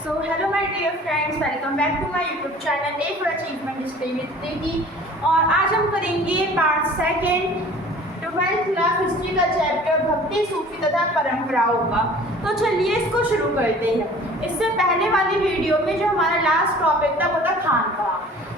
Hello my dear friends, welcome back to my YouTube channel A for achievement stay with Preeti. और आज हम करेंगे part second 12th class history का chapter भक्ति, सूफी तथा परंपराओं का। तो चलिए इसको शुरू करते हैं। इससे पहले वाली वीडियो में जो हमारा लास्ट टॉपिक था वो था खानका,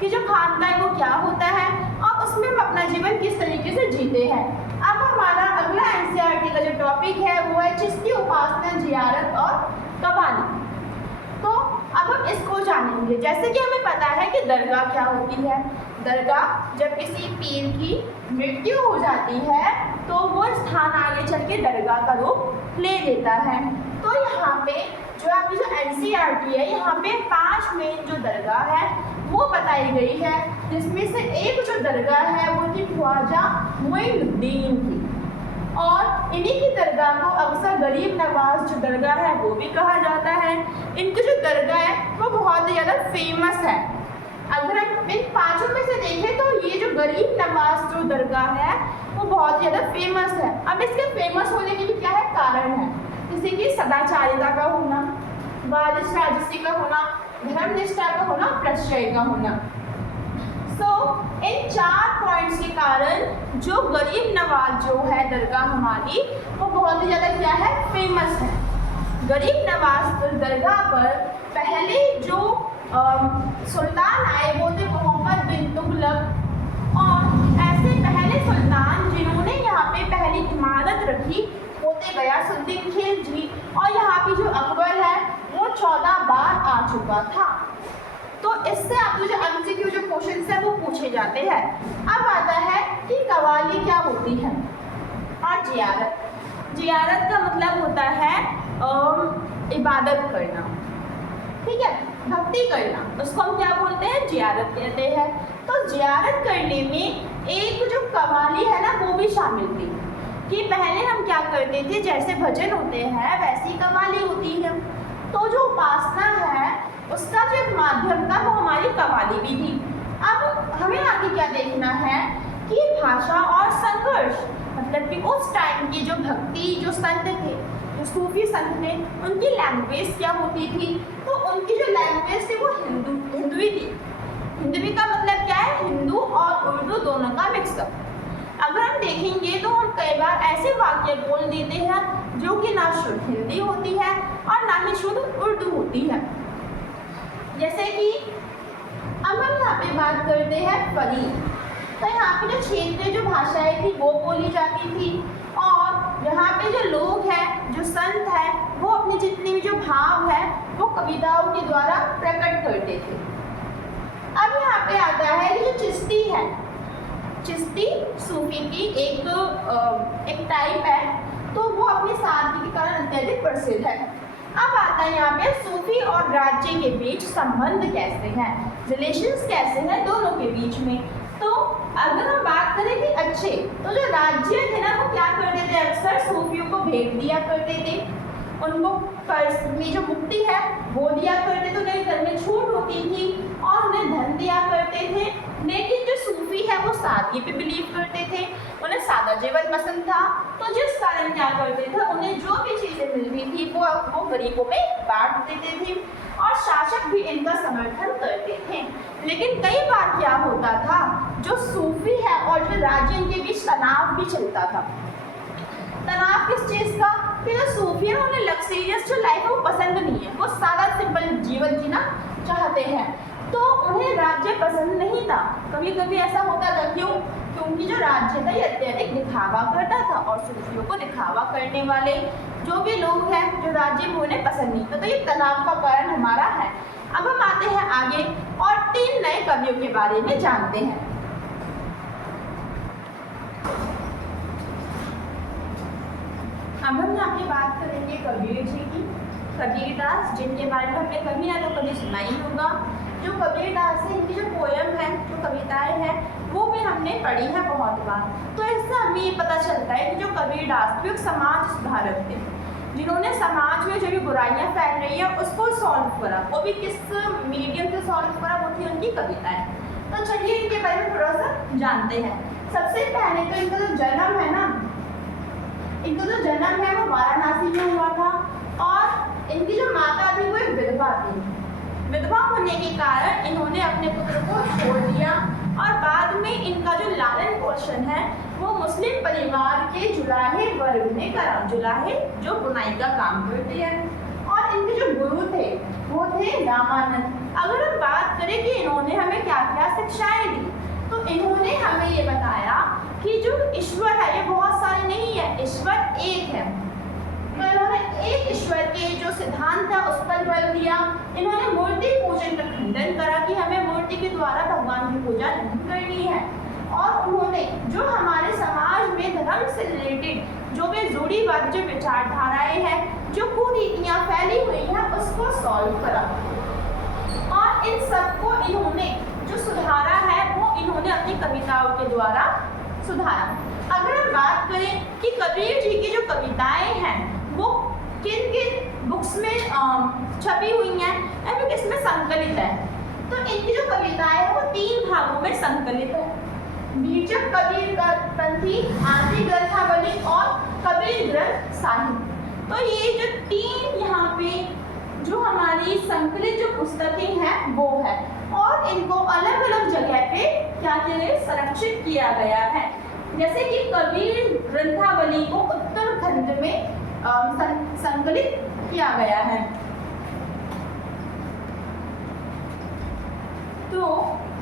कि जो खानका है वो क्या होता है और उसमें हम अपना जीवन किस तरीके से जीते हैं। अब हमारा अगला एनसीईआरटी का जो टॉपिक है वो है चिश्ती उपासना, जियारत और कव्वाली। तो अब हम इसको जानेंगे। जैसे कि हमें पता है कि दरगाह क्या होती है। दरगाह जब किसी पीर की मृत्यु हो जाती है तो वो स्थान आगे चल के दरगाह का रूप ले लेता है। तो यहाँ पे जो आपकी जो एनसीईआरटी है, यहाँ पे 5 मेन जो दरगाह है वो बताई गई है, जिसमें से एक जो दरगाह है वो थी ख्वाजा मोइनुद्दीन की। और इन्हीं की दरगाह को अक्सर गरीब नवाज जो दरगाह है वो भी कहा जाता है। इनकी जो दरगाह है वो बहुत ज़्यादा फेमस है। अगर हम इन 5 में से देखें तो ये जो गरीब नवाज जो दरगाह है वो बहुत ज़्यादा फेमस है। अब इसके फेमस होने के लिए क्या है कारण है, जैसे कि सदाचारिता का होना, वारिस राजसी का होना, धर्मनिष्ठा का होना, प्रश्रय का होना। इन 4 पॉइंट्स के कारण जो गरीब नवाज जो है दरगाह हमारी वो बहुत ही ज़्यादा क्या है, फेमस है। गरीब नवाज दरगाह पर पहले जो सुल्तान आए वो थे मोहम्मद बिन तुगलक। और ऐसे पहले सुल्तान जिन्होंने यहाँ पे पहली इमारत रखी वो थे गयासुद्दीन खिलजी। और यहाँ पे जो अकबर है वो 14 बार आ चुका था। तो इससे आपको जो एमसीक्यू जो क्वेश्चंस है वो पूछे जाते हैं। अब आता है कि कव्वाली क्या होती है और जियारत। जियारत का मतलब होता है इबादत करना, ठीक है, भक्ति करना। उसको हम क्या बोलते हैं, जियारत कहते हैं। तो जियारत करने में एक जो कव्वाली है ना वो भी शामिल थी, कि पहले हम क्या करते थे, जैसे भजन होते हैं वैसी कव्वाली होती है। तो जो उपासना है उसका जो एक माध्यम था वो हमारी कव्वाली भी थी। अब हमें आगे क्या देखना है कि भाषा और संघर्ष, मतलब कि उस टाइम की जो भक्ति जो संत थे, जो सूफी संत थे, उनकी लैंग्वेज क्या होती थी। तो उनकी जो लैंग्वेज थी वो हिंदुई थी। हिंदुई का मतलब क्या है, हिंदू और उर्दू दोनों का मिक्सअप। अगर हम देखेंगे तो हम कई बार ऐसे वाक्य बोल देते हैं जो कि ना शुद्ध हिंदी होती है और ना ही शुद्ध उर्दू होती है। जैसे कि अब हम यहाँ पे बात करते हैं फरी। तो यहाँ पे जो क्षेत्रीय जो भाषाएं थी वो बोली जाती थी। और यहाँ पे जो लोग हैं, जो संत हैं, वो अपने जितने भी जो भाव है वो कविताओं के द्वारा प्रकट करते थे। अब यहाँ पे आता है कि जो चिश्ती है, चिश्ती सूफी की एक टाइप है, तो वो अपनी सादगी के कारण अत्यधिक प्रसिद्ध है। अब आता है यहाँ पे सूफी और राज्य के बीच संबंध कैसे हैं, रिलेशंस कैसे हैं दोनों के बीच में। तो अगर हम बात करें कि अच्छे, तो जो राज्य थे ना वो क्या करते थे, अक्सर सूफियों को भेंट दिया करते थे। उनको कर्ज में जो मुक्ति है वो दिया करते थे, उन्हें घर में छूट होती थी और उन्हें धन दिया करते थे। लेकिन जो सूफी है वो सादगी पे बिलीव करते थे, उन्हें सादा जीवन पसंद था। तो जिस कारण क्या करते थे, उन्हें जो भी चीज़ें मिलती थी वो गरीबों में बांट देते थे और शासक भी इनका समर्थन करते थे। लेकिन कई बार क्या होता था, जो सूफी है और जो राज्य इनके बीच तनाव भी चलता था। तनाव किस चीज़ का, कि जो सूफी है उन्हें लग्जरियस जो लाइफ है वो पसंद नहीं है, वो सादा सिंपल जीवन जीना चाहते हैं। तो उन्हें राज्य पसंद नहीं था। कभी कभी ऐसा होता था, क्यों, क्योंकि जो राज्य था ये अत्यधिक दिखावा करता था और सूफियों को दिखावा करने वाले जो भी लोग हैं जो राज्य में उन्हें पसंद नहीं था। तो ये तनाव का कारण हमारा है। अब हम आते हैं आगे और 3 नए कवियों के बारे में जानते हैं। अब हम यहाँ पे बात करेंगे कबीर जी की। कबीरदास, जिनके बारे में हमने कभी ना तो कभी सुना ही होगा। जो कबीरदास है, इनकी जो पोयम है, जो कविताएं हैं, वो भी हमने पढ़ी है बहुत बार। तो इससे हमें ये पता चलता है कि जो कबीरदास थे एक समाज सुधारक थे, जिन्होंने समाज में जो भी बुराइयां फैल रही है उसको सॉल्व करा। वो भी किस मीडियम से सॉल्व करा, वो थी उनकी कविताएं। तो चलिए इनके बारे में थोड़ा सा जानते हैं। सबसे पहले तो इनका जो जन्म है ना, इनका जो जन्म है वो वाराणसी में हुआ था। और इनकी जो माता थी वो एक विधवा थी। विधवा होने के कारण इन्होंने अपने पुत्र को छोड़ दिया और बाद में इनका जो लालन पोषण है वो मुस्लिम परिवार के जुलाहे वर्ग ने करा। जुलाहे जो बुनाई का काम करते हैं। और इनके जो गुरु थे वो थे रामानंद। अगर हम बात करें कि इन्होंने हमें क्या क्या शिक्षाएं दी, तो इन्होंने हमें ये बताया कि जो ईश्वर है ये बहुत सारे नहीं है, ईश्वर एक है। तो इन्होंने एक ईश्वर के जो सिद्धांत है उस पर बल दिया। इन्होंने मूर्ति पूजन का खंडन करा कि हमें मूर्ति के द्वारा भगवान की पूजा नहीं करनी है। और उन्होंने जो हमारे समाज में धर्म से रिलेटेड जो भी रूढ़िवादी जो विचारधाराएं हैं, जो कुरीतियां फैली हुई हैं, उसको सॉल्व करा। और इन सबको इन्होंने जो सुधारा है वो इन्होंने अपनी कविताओं के द्वारा सुधारा। अगर हम बात करें कि कबीर जी की जो कविताएं हैं वो किन किन बुक्स में छपी हुई हैं या फिर किसमें संकलित है, तो इनकी जो कविताएं हैं वो 3 भागों में संकलित है। बीजक कबीर पंथी, आदि ग्रंथावली और कबीर ग्रंथ साहिब। तो ये जो 3 यहाँ पे जो हमारी संकलित जो पुस्तकें हैं वो है। और इनको अलग अलग जगह पे क्या किया गया, संरक्षित किया गया है। जैसे कि कबीर ग्रंथावली को उत्तराखंड में संकलित किया गया है। तो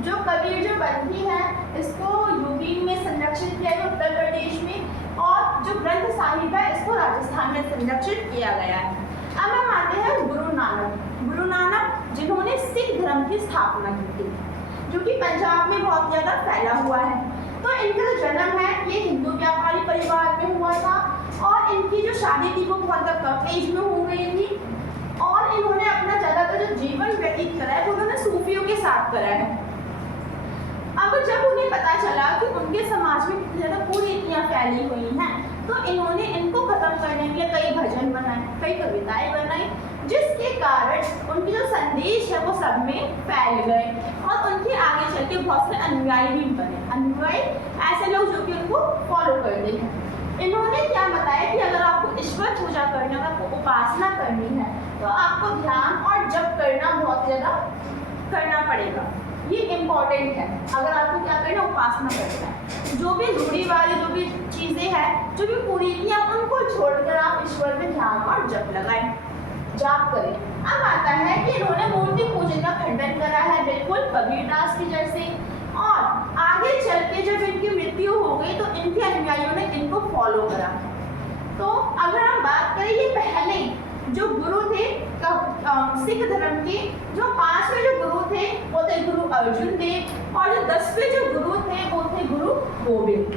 जो कबीर जो पंथी है इसको यूपी में संरक्षित किया गया, उत्तर प्रदेश में। और जो ग्रंथ साहिब है इसको राजस्थान में संरक्षित किया गया है। अब हम आते हैं गुरु नानक। गुरु नानक जिन्होंने सिख धर्म की स्थापना की थी, जो कि पंजाब में बहुत ज़्यादा फैला हुआ है। तो इनका जो जन्म है ये हिंदू व्यापारी परिवार में हुआ था। और इनकी जो शादी थी वो बहुत कम एज में हो गई थी। और इन्होंने अपना ज़्यादातर जो जीवन व्यतीत करा है वो उन्होंने सूफियों के साथ करा है। अब जब उन्हें पता चला कि उनके समाज में कितनी ज़्यादा कुरीतियां फैली हुई हैं, तो इन्होंने इनको खत्म करने के लिए कई भजन बनाए, कई कविताएं बनाई, जिसके कारण उनके जो संदेश है वो सब में फैल गए। और उनके आगे चल के बहुत से अनुयायी भी बने। अनुयायी ऐसे लोग जो कि उनको फॉलो करते हैं। इन्होंने क्या बताया कि अगर आपको ईश्वर पूजा करना, अगर आपको उपासना करनी है, तो आपको ध्यान और जप करना बहुत ज़्यादा करना पड़ेगा। ये इम्पॉर्टेंट है। अगर आपको क्या करना, उपासना करना है, जो भी रूढ़िवादी जो भी चीज़ें हैं, जो भी कुरीतियां, उनको छोड़कर आप ईश्वर में ध्यान और जप लगाएं, जाप करें। अब आता है कि इन्होंने मूर्ति पूजन का खंडन करा है, बिल्कुल कबीरदास की जैसे। और आगे चल के जब इनकी मृत्यु हो गई तो इनके अनुयायियों ने इनको फॉलो करा। तो अगर हम बात करें, ये पहले जो गुरु थे सिख धर्म के, जो 5वें जो गुरु थे वो थे गुरु अर्जुन देव। और जो 10वें जो गुरु थे वो थे गुरु गोविंद।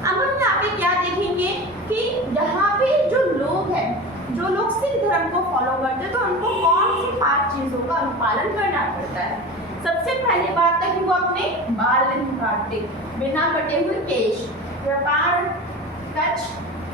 अब हम यहाँ पे क्या देखेंगे कि यहाँ पे जो लोग हैं, जो लोग सिख धर्म को फॉलो करते हैं, तो उनको कौन सी 5 चीज़ों का अनुपालन करना पड़ता है। सबसे पहली बात है कि वो अपने बाल नहीं काटते, बिना कटे हुए केश, व्यापार, कच्छ,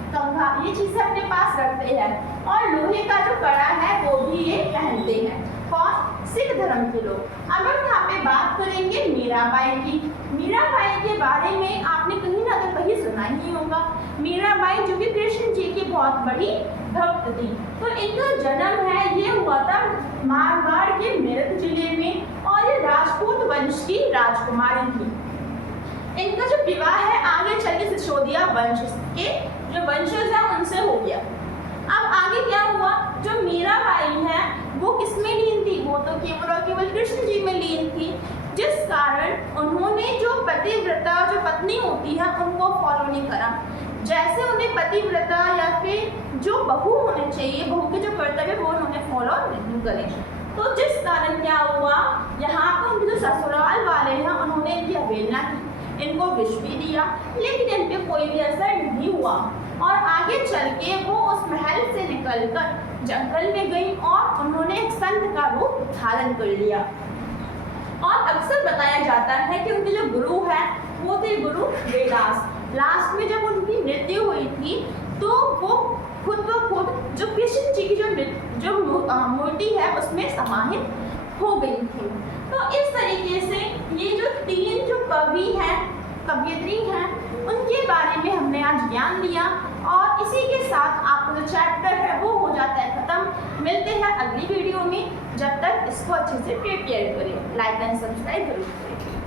कंघा, ये चीजें अपने पास रखते हैं। और लोहे का जो कड़ा है वो भी ये पहनते हैं। कौन? सिख धर्म के लोग। अब हम यहाँ पे बात करेंगे मीराबाई की। मीराबाई के बारे में आपने कहीं ना कहीं सुना ही होगा। मीराबाई जो कि कृष्ण जी की बहुत बड़ी भक्त थी। तो इनका जन्म है ये हुआ था मारवाड़ के मेरठ जिले में। और ये राजपूत वंश की राजकुमारी थी। इनका जो विवाह है आगे चल के सिसोदिया वंश के जो वंशज है उनसे हो गया। अब आगे क्या हुआ, जो मीराबाई है वो किसमें लीन थी, वो तो केवल और केवल कृष्ण जी में लीन थी, जिस कारण उन्होंने जो पतिव्रता जो पत्नी होती है उनको फॉलो नहीं करा। जैसे उन्हें पतिव्रता या फिर जो बहू होने चाहिए, बहू के जो कर्तव्य वो उन्होंने फॉलो नहीं करे। तो जिस कारण क्या हुआ, यहाँ पर उनके जो ससुराल वाले हैं उन्होंने इनकी अवहेलना की, इनको विष भी दिया, लेकिन इन पर कोई भी असर नहीं हुआ। और आगे चल के वो उस महल से निकलकर जंगल में गई और उन्होंने एक संत का रूप धारण कर लिया। और अक्सर बताया जाता है कि उनके जो गुरु है वो थे गुरु वेदास। लास्ट में जब उनकी मृत्यु हुई थी तो वो खुद ब खुद जो कृष्ण जी की जो मूर्ति है उसमें समाहित हो गई थी। तो इस तरीके से ये जो 3 जो कवि हैं, कवयित्री हैं, उनके बारे में हमने आज ज्ञान लिया। और इसी के साथ आपका जो चैप्टर है वो हो जाता है खत्म। मिलते हैं अगली वीडियो में, जब तक इसको अच्छे से प्रिपेयर करें। लाइक एंड सब्सक्राइब जरूर करें।